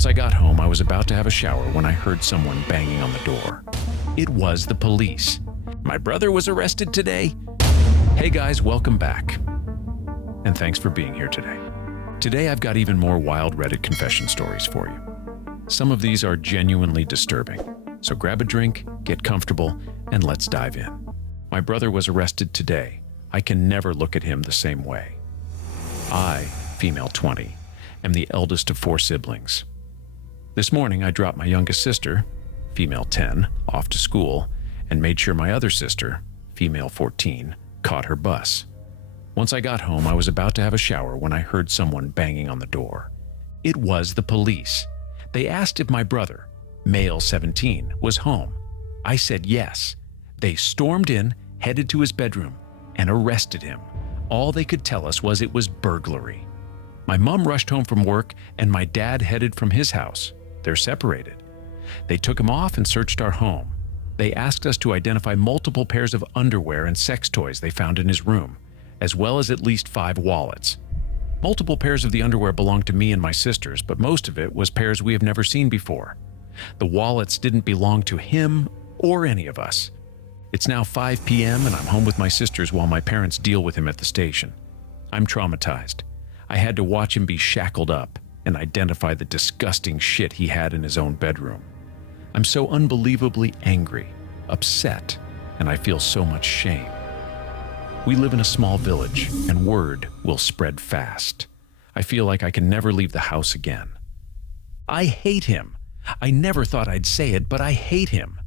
Once I got home, I was about to have a shower when I heard someone banging on the door. It was the police. My brother was arrested today. Hey guys, welcome back. And thanks for being here today. Today I've got even more wild Reddit confession stories for you. Some of these are genuinely disturbing. So grab a drink, get comfortable, and let's dive in. My brother was arrested today. I can never look at him the same way. I, female 20, am the eldest of 4 siblings. This morning I dropped my youngest sister, female 10, off to school and made sure my other sister, female 14, caught her bus. Once I got home, I was about to have a shower when I heard someone banging on the door. It was the police. They asked if my brother, male 17, was home. I said yes. They stormed in, headed to his bedroom, and arrested him. All they could tell us was it was burglary. My mom rushed home from work, and my dad headed from his house. They're separated. They took him off and searched our home. They asked us to identify multiple pairs of underwear and sex toys they found in his room, as well as at least 5 wallets. Multiple pairs of the underwear belonged to me and my sisters, but most of it was pairs we have never seen before. The wallets didn't belong to him or any of us. It's now 5 p.m. and I'm home with my sisters while my parents deal with him at the station. I'm traumatized. I had to watch him be shackled up and identify the disgusting shit he had in his own bedroom. I'm so unbelievably angry, upset, and I feel so much shame. We live in a small village, and word will spread fast. I feel like I can never leave the house again. I hate him. I never thought I'd say it, but I hate him.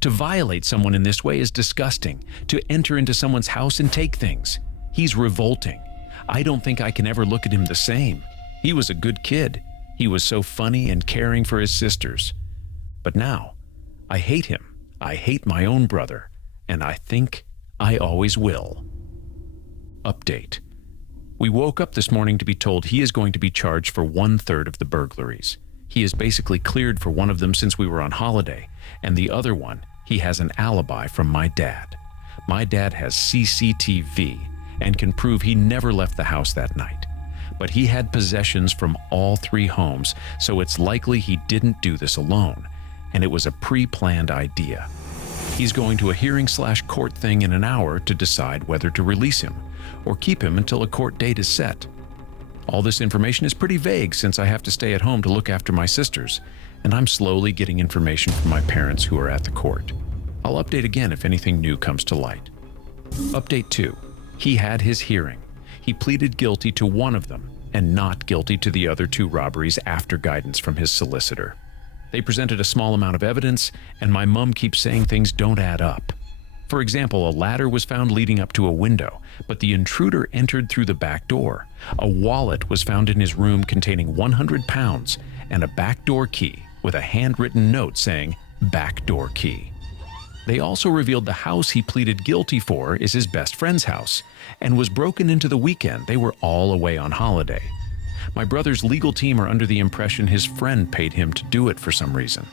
To violate someone in this way is disgusting. To enter into someone's house and take things. He's revolting. I don't think I can ever look at him the same. He was a good kid. He was so funny and caring for his sisters. But now, I hate him. I hate my own brother. And I think I always will. Update. We woke up this morning to be told he is going to be charged for 1/3 of the burglaries. He is basically cleared for one of them since we were on holiday, and the other one, he has an alibi from my dad. My dad has CCTV and can prove he never left the house that night. But he had possessions from all 3 homes, so it's likely he didn't do this alone, and it was a pre-planned idea. He's going to a hearing/court thing in an hour to decide whether to release him or keep him until a court date is set. All this information is pretty vague since I have to stay at home to look after my sisters, and I'm slowly getting information from my parents who are at the court. I'll update again if anything new comes to light. Update 2. He had his hearing. He pleaded guilty to one of them and not guilty to the other 2 robberies after guidance from his solicitor. They presented a small amount of evidence, and my mom keeps saying things don't add up. For example, a ladder was found leading up to a window, but the intruder entered through the back door. A wallet was found in his room containing 100 pounds and a backdoor key with a handwritten note saying, "Backdoor key." They also revealed the house he pleaded guilty for is his best friend's house and was broken into the weekend they were all away on holiday. My brother's legal team are under the impression his friend paid him to do it for some reason.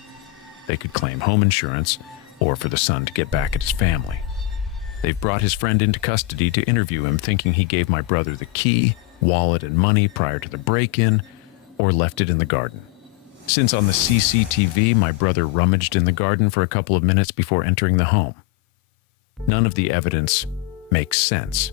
They could claim home insurance or for the son to get back at his family. They've brought his friend into custody to interview him, thinking he gave my brother the key, wallet, and money prior to the break-in or left it in the garden. Since on the CCTV, my brother rummaged in the garden for a couple of minutes before entering the home. None of the evidence makes sense.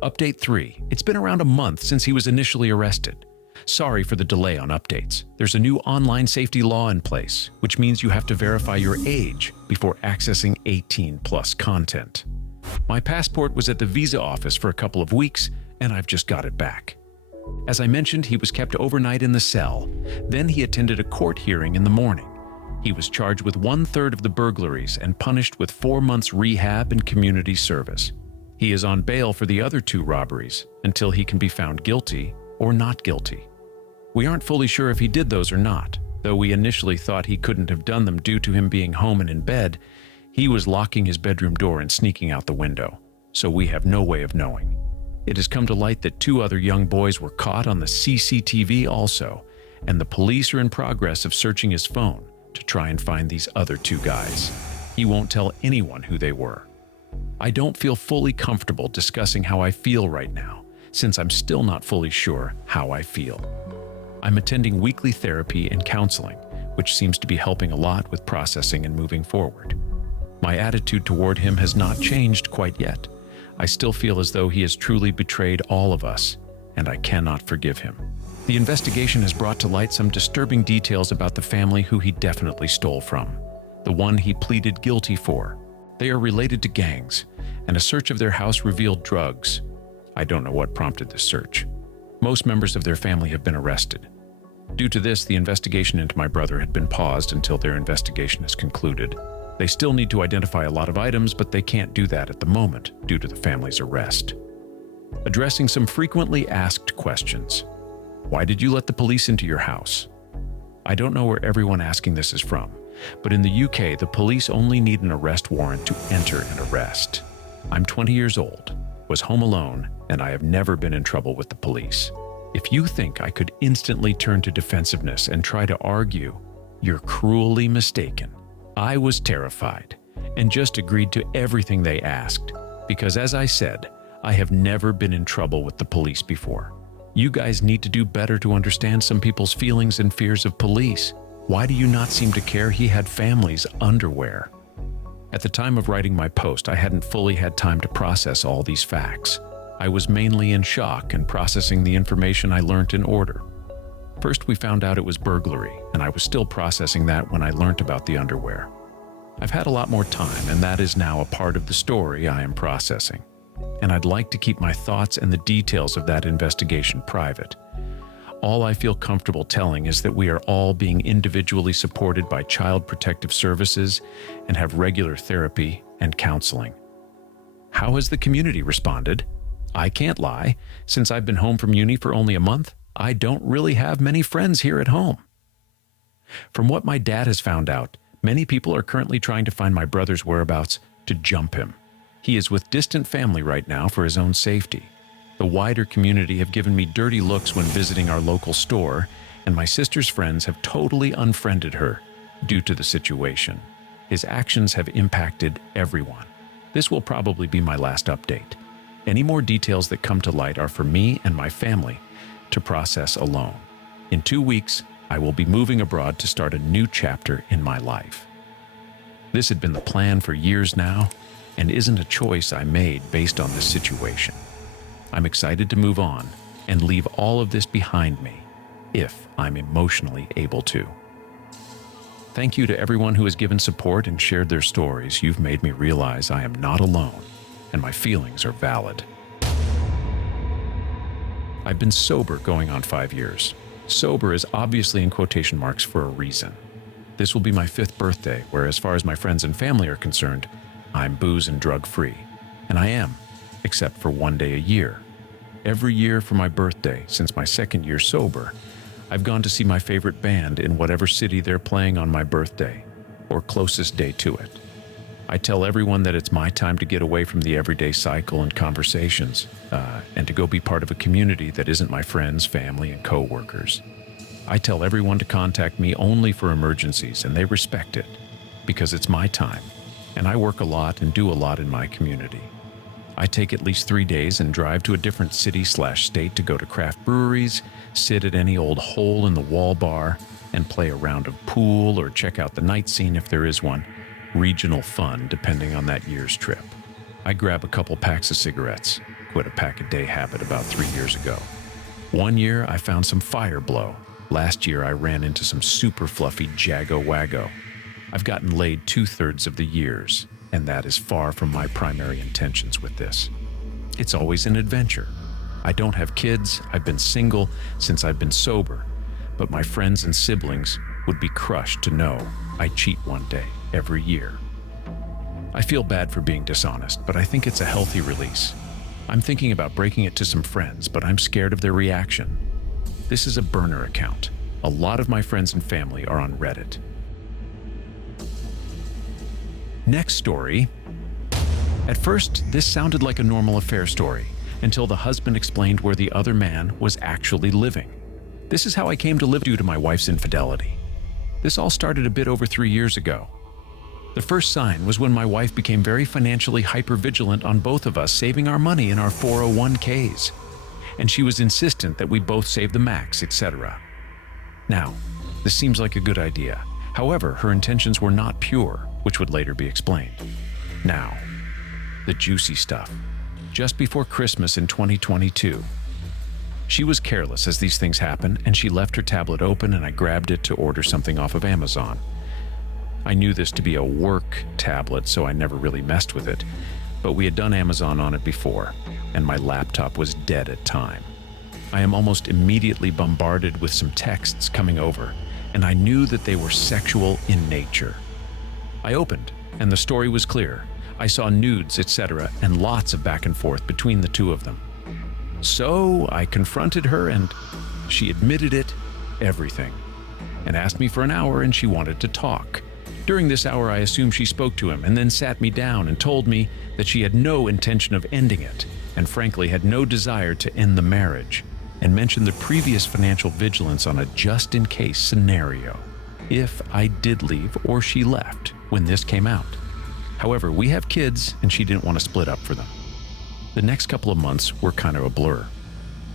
Update 3. It's been around a month since he was initially arrested. Sorry for the delay on updates. There's a new online safety law in place, which means you have to verify your age before accessing 18+ content. My passport was at the visa office for a couple of weeks, and I've just got it back. As I mentioned, he was kept overnight in the cell. Then he attended a court hearing in the morning. He was charged with 1/3 of the burglaries and punished with 4 months rehab and community service. He is on bail for the other 2 robberies until he can be found guilty or not guilty. We aren't fully sure if he did those or not, though we initially thought he couldn't have done them due to him being home and in bed. He was locking his bedroom door and sneaking out the window, so we have no way of knowing. It has come to light that 2 other young boys were caught on the CCTV also, and the police are in progress of searching his phone to try and find these other 2 guys. He won't tell anyone who they were. I don't feel fully comfortable discussing how I feel right now, since I'm still not fully sure how I feel. I'm attending weekly therapy and counseling, which seems to be helping a lot with processing and moving forward. My attitude toward him has not changed quite yet. I still feel as though he has truly betrayed all of us, and I cannot forgive him. The investigation has brought to light some disturbing details about the family who he definitely stole from, the one he pleaded guilty for. They are related to gangs, and a search of their house revealed drugs. I don't know what prompted this search. Most members of their family have been arrested. Due to this, the investigation into my brother had been paused until their investigation is concluded. They still need to identify a lot of items, but they can't do that at the moment due to the family's arrest. Addressing some frequently asked questions. Why did you let the police into your house? I don't know where everyone asking this is from, but in the UK, the police only need an arrest warrant to enter an arrest. I'm 20 years old, was home alone, and I have never been in trouble with the police. If you think I could instantly turn to defensiveness and try to argue, you're cruelly mistaken. I was terrified and just agreed to everything they asked because, as I said, I have never been in trouble with the police before. You guys need to do better to understand some people's feelings and fears of police. Why do you not seem to care he had family's underwear? At the time of writing my post, I hadn't fully had time to process all these facts. I was mainly in shock and processing the information I learned in order. First, we found out it was burglary, and I was still processing that when I learned about the underwear. I've had a lot more time, and that is now a part of the story I am processing. And I'd like to keep my thoughts and the details of that investigation private. All I feel comfortable telling is that we are all being individually supported by Child Protective Services and have regular therapy and counseling. How has the community responded? I can't lie. Since I've been home from uni for only a month, I don't really have many friends here at home. From what my dad has found out, many people are currently trying to find my brother's whereabouts to jump him. He is with distant family right now for his own safety. The wider community have given me dirty looks when visiting our local store, and my sister's friends have totally unfriended her due to the situation. His actions have impacted everyone. This will probably be my last update. Any more details that come to light are for me and my family to process alone. In 2 weeks, I will be moving abroad to start a new chapter in my life. This had been the plan for years now, and isn't a choice I made based on this situation. I'm excited to move on and leave all of this behind me, if I'm emotionally able to. Thank you to everyone who has given support and shared their stories. You've made me realize I am not alone, and my feelings are valid. I've been sober going on 5 years. Sober is obviously in quotation marks for a reason. This will be my 5th birthday, where as far as my friends and family are concerned, I'm booze and drug free. And I am, except for 1 day a year. Every year for my birthday, since my 2nd year sober, I've gone to see my favorite band in whatever city they're playing on my birthday, or closest day to it. I tell everyone that it's my time to get away from the everyday cycle and conversations, and to go be part of a community that isn't my friends, family, and co-workers. I tell everyone to contact me only for emergencies, and they respect it, because it's my time, and I work a lot and do a lot in my community. I take at least 3 days and drive to a different city/state to go to craft breweries, sit at any old hole-in-the-wall bar, and play a round of pool or check out the night scene if there is one. Regional fun depending on that year's trip. I grab a couple packs of cigarettes, quit a pack-a-day habit about 3 years ago. 1 year I found some Fire Blow. Last year I ran into some super fluffy Jago Wago. I've gotten laid 2/3 of the years, and that is far from my primary intentions with this. It's always an adventure. I don't have kids, I've been single since I've been sober, but my friends and siblings would be crushed to know I cheat 1 day every year. I feel bad for being dishonest, but I think it's a healthy release. I'm thinking about breaking it to some friends, but I'm scared of their reaction. This is a burner account. A lot of my friends and family are on Reddit. Next story. At first, this sounded like a normal affair story, until the husband explained where the other man was actually living. This is how I came to live due to my wife's infidelity. This all started a bit over 3 years ago. The first sign was when my wife became very financially hypervigilant on both of us saving our money in our 401ks. And she was insistent that we both save the max, etc. Now, this seems like a good idea. However, her intentions were not pure, which would later be explained. Now, the juicy stuff. Just before Christmas in 2022, she was careless as these things happen, and she left her tablet open and I grabbed it to order something off of Amazon. I knew this to be a work tablet, so I never really messed with it, but we had done Amazon on it before, and my laptop was dead at time. I am almost immediately bombarded with some texts coming over, and I knew that they were sexual in nature. I opened, and the story was clear. I saw nudes, etc., and lots of back and forth between the two of them. So I confronted her, and she admitted it, everything, and asked me for an hour, and she wanted to talk. During this hour, I assumed she spoke to him and then sat me down and told me that she had no intention of ending it, and frankly had no desire to end the marriage, and mentioned the previous financial vigilance on a just-in-case scenario, if I did leave or she left when this came out. However, we have kids, and she didn't want to split up for them. The next couple of months were kind of a blur.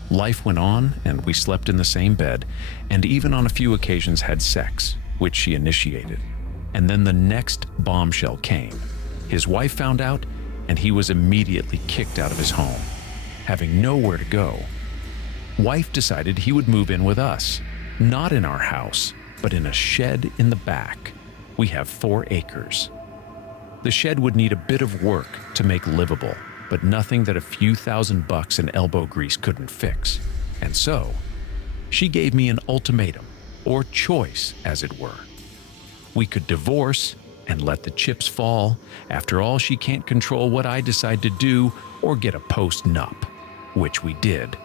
Life went on, and we slept in the same bed, and even on a few occasions had sex, which she initiated. And then the next bombshell came. His wife found out, and he was immediately kicked out of his home, having nowhere to go. Wife decided he would move in with us, not in our house, but in a shed in the back. We have 4 acres. The shed would need a bit of work to make livable, but nothing that a few $1,000 in elbow grease couldn't fix. And so, she gave me an ultimatum, or choice, as it were. We could divorce and let the chips fall. After all, she can't control what I decide to do or get a post-nup, which we did,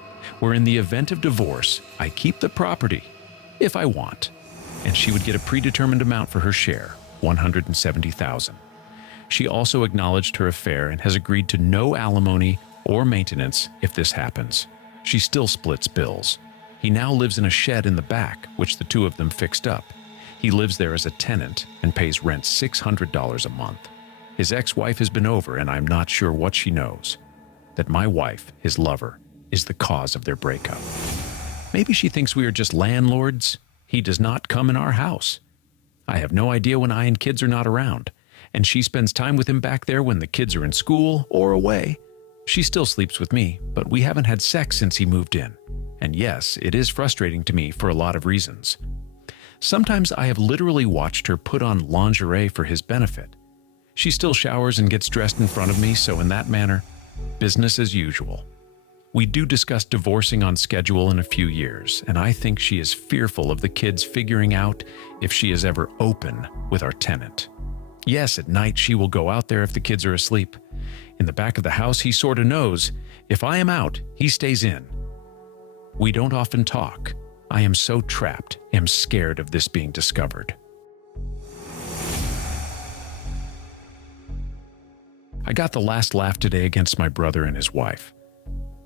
where in the event of divorce, I keep the property, if I want, and she would get a predetermined amount for her share, $170,000. She also acknowledged her affair and has agreed to no alimony or maintenance if this happens. She still splits bills. He now lives in a shed in the back, which the two of them fixed up. He lives there as a tenant and pays rent $600 a month. His ex-wife has been over, and I'm not sure what she knows. That my wife, his lover, is the cause of their breakup. Maybe she thinks we are just landlords. He does not come in our house. I have no idea when I and kids are not around, and she spends time with him back there when the kids are in school or away. She still sleeps with me, but we haven't had sex since he moved in. And yes, it is frustrating to me for a lot of reasons. Sometimes I have literally watched her put on lingerie for his benefit. She still showers and gets dressed in front of me, so in that manner, business as usual. We do discuss divorcing on schedule in a few years, and I think she is fearful of the kids figuring out if she is ever open with our tenant. Yes, at night she will go out there if the kids are asleep. In the back of the house, he sort of knows. If I am out, he stays in. We don't often talk. I am so trapped, am scared of this being discovered. I got the last laugh today against my brother and his wife.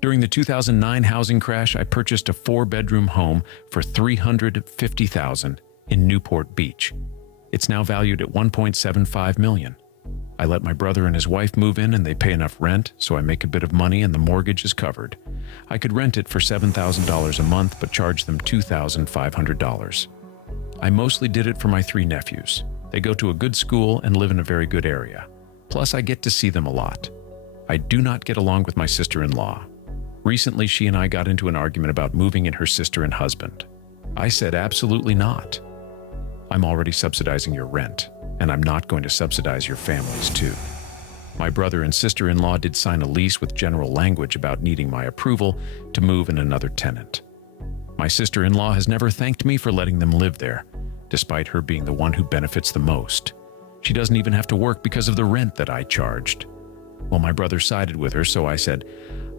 During the 2009 housing crash, I purchased a 4-bedroom home for $350,000 in Newport Beach. It's now valued at $1.75 million. I let my brother and his wife move in and they pay enough rent, so I make a bit of money and the mortgage is covered. I could rent it for $7,000 a month but charge them $2,500. I mostly did it for my 3 nephews. They go to a good school and live in a very good area. Plus, I get to see them a lot. I do not get along with my sister-in-law. Recently, she and I got into an argument about moving in her sister and husband. I said absolutely not. I'm already subsidizing your rent, and I'm not going to subsidize your families too. My brother and sister-in-law did sign a lease with general language about needing my approval to move in another tenant. My sister-in-law has never thanked me for letting them live there, despite her being the one who benefits the most. She doesn't even have to work because of the rent that I charged. Well, my brother sided with her, so I said,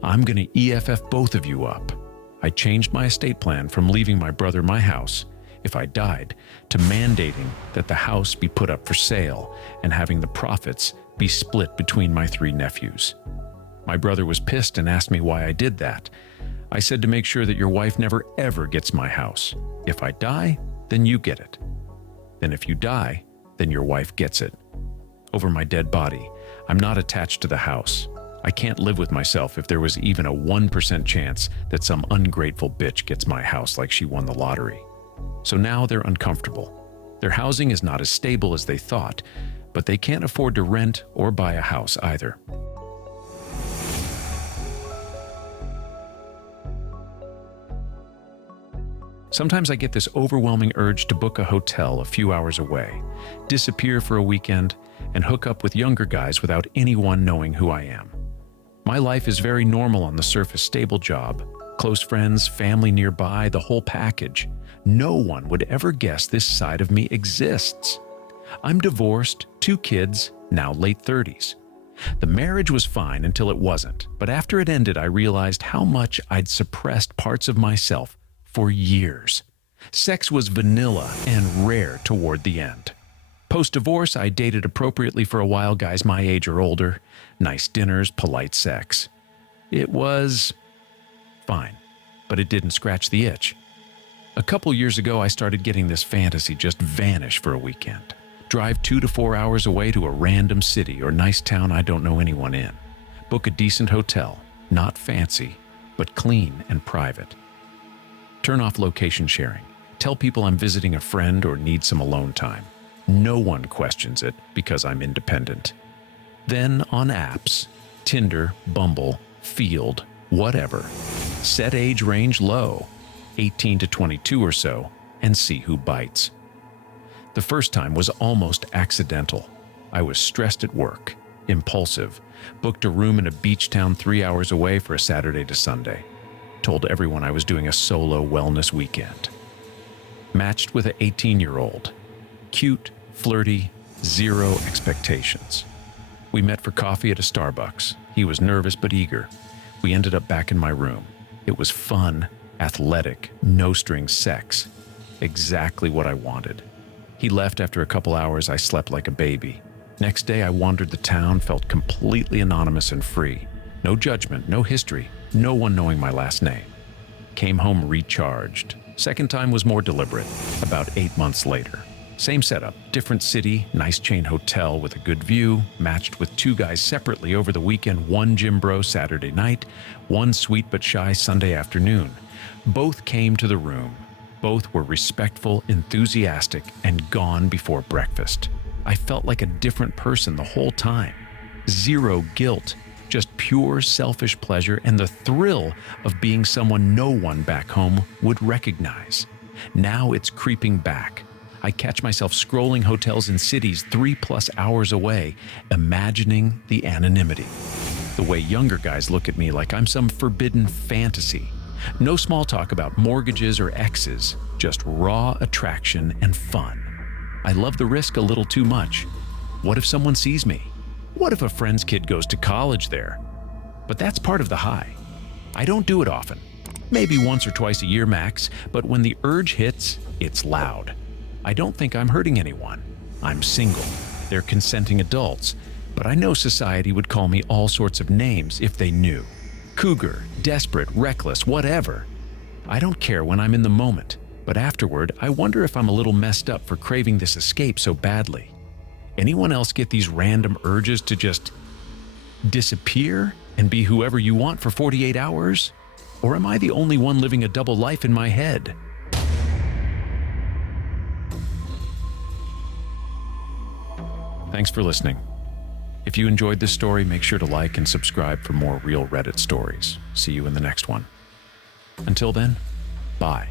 I'm going to EFF both of you up. I changed my estate plan from leaving my brother my house, if I died, to mandating that the house be put up for sale and having the profits be split between my 3 nephews. My brother was pissed and asked me why I did that. I said to make sure that your wife never ever gets my house. If I die, then you get it. Then if you die, then your wife gets it. Over my dead body, I'm not attached to the house. I can't live with myself if there was even a 1% chance that some ungrateful bitch gets my house like she won the lottery. So now they're uncomfortable. Their housing is not as stable as they thought, but they can't afford to rent or buy a house either. Sometimes I get this overwhelming urge to book a hotel a few hours away, disappear for a weekend, and hook up with younger guys without anyone knowing who I am. My life is very normal on the surface, stable job, close friends, family nearby, the whole package. No one would ever guess this side of me exists. I'm divorced, 2 kids, now late 30s. The marriage was fine until it wasn't, but after it ended I realized how much I'd suppressed parts of myself for years. Sex was vanilla and rare toward the end. Post-divorce, I dated appropriately for a while, guys my age or older. Nice dinners, polite sex. It was fine, but it didn't scratch the itch. A couple years ago, I started getting this fantasy just vanish for a weekend. Drive 2 to 4 hours away to a random city or nice town I don't know anyone in. Book a decent hotel, not fancy, but clean and private. Turn off location sharing. Tell people I'm visiting a friend or need some alone time. No one questions it because I'm independent. Then on apps, Tinder, Bumble, Field, whatever. Set age range low, 18 to 22 or so, and see who bites. The first time was almost accidental. I was stressed at work, impulsive, booked a room in a beach town 3 hours away for a Saturday to Sunday. Told everyone I was doing a solo wellness weekend. Matched with an 18-year-old. Cute, flirty, zero expectations. We met for coffee at a Starbucks. He was nervous but eager. We ended up back in my room. It was fun, athletic, no-string sex. Exactly what I wanted. He left after a couple hours. I slept like a baby. Next day, I wandered the town, felt completely anonymous and free. No judgment, no history, no one knowing my last name. Came home recharged. Second time was more deliberate, about 8 months later. Same setup, different city, nice chain hotel with a good view, matched with 2 guys separately over the weekend, 1 gym bro Saturday night, 1 sweet but shy Sunday afternoon. Both came to the room. Both were respectful, enthusiastic, and gone before breakfast. I felt like a different person the whole time. Zero guilt, just pure selfish pleasure and the thrill of being someone no one back home would recognize. Now it's creeping back. I catch myself scrolling hotels in cities 3+ hours away, imagining the anonymity. The way younger guys look at me like I'm some forbidden fantasy. No small talk about mortgages or exes, just raw attraction and fun. I love the risk a little too much. What if someone sees me? What if a friend's kid goes to college there? But that's part of the high. I don't do it often. Maybe once or twice a year max, but when the urge hits, it's loud. I don't think I'm hurting anyone. I'm single. They're consenting adults, but I know society would call me all sorts of names if they knew. Cougar, desperate, reckless, whatever. I don't care when I'm in the moment, but afterward, I wonder if I'm a little messed up for craving this escape so badly. Anyone else get these random urges to just disappear and be whoever you want for 48 hours? Or am I the only one living a double life in my head? Thanks for listening. If you enjoyed this story, make sure to like and subscribe for more real Reddit stories. See you in the next one. Until then, bye.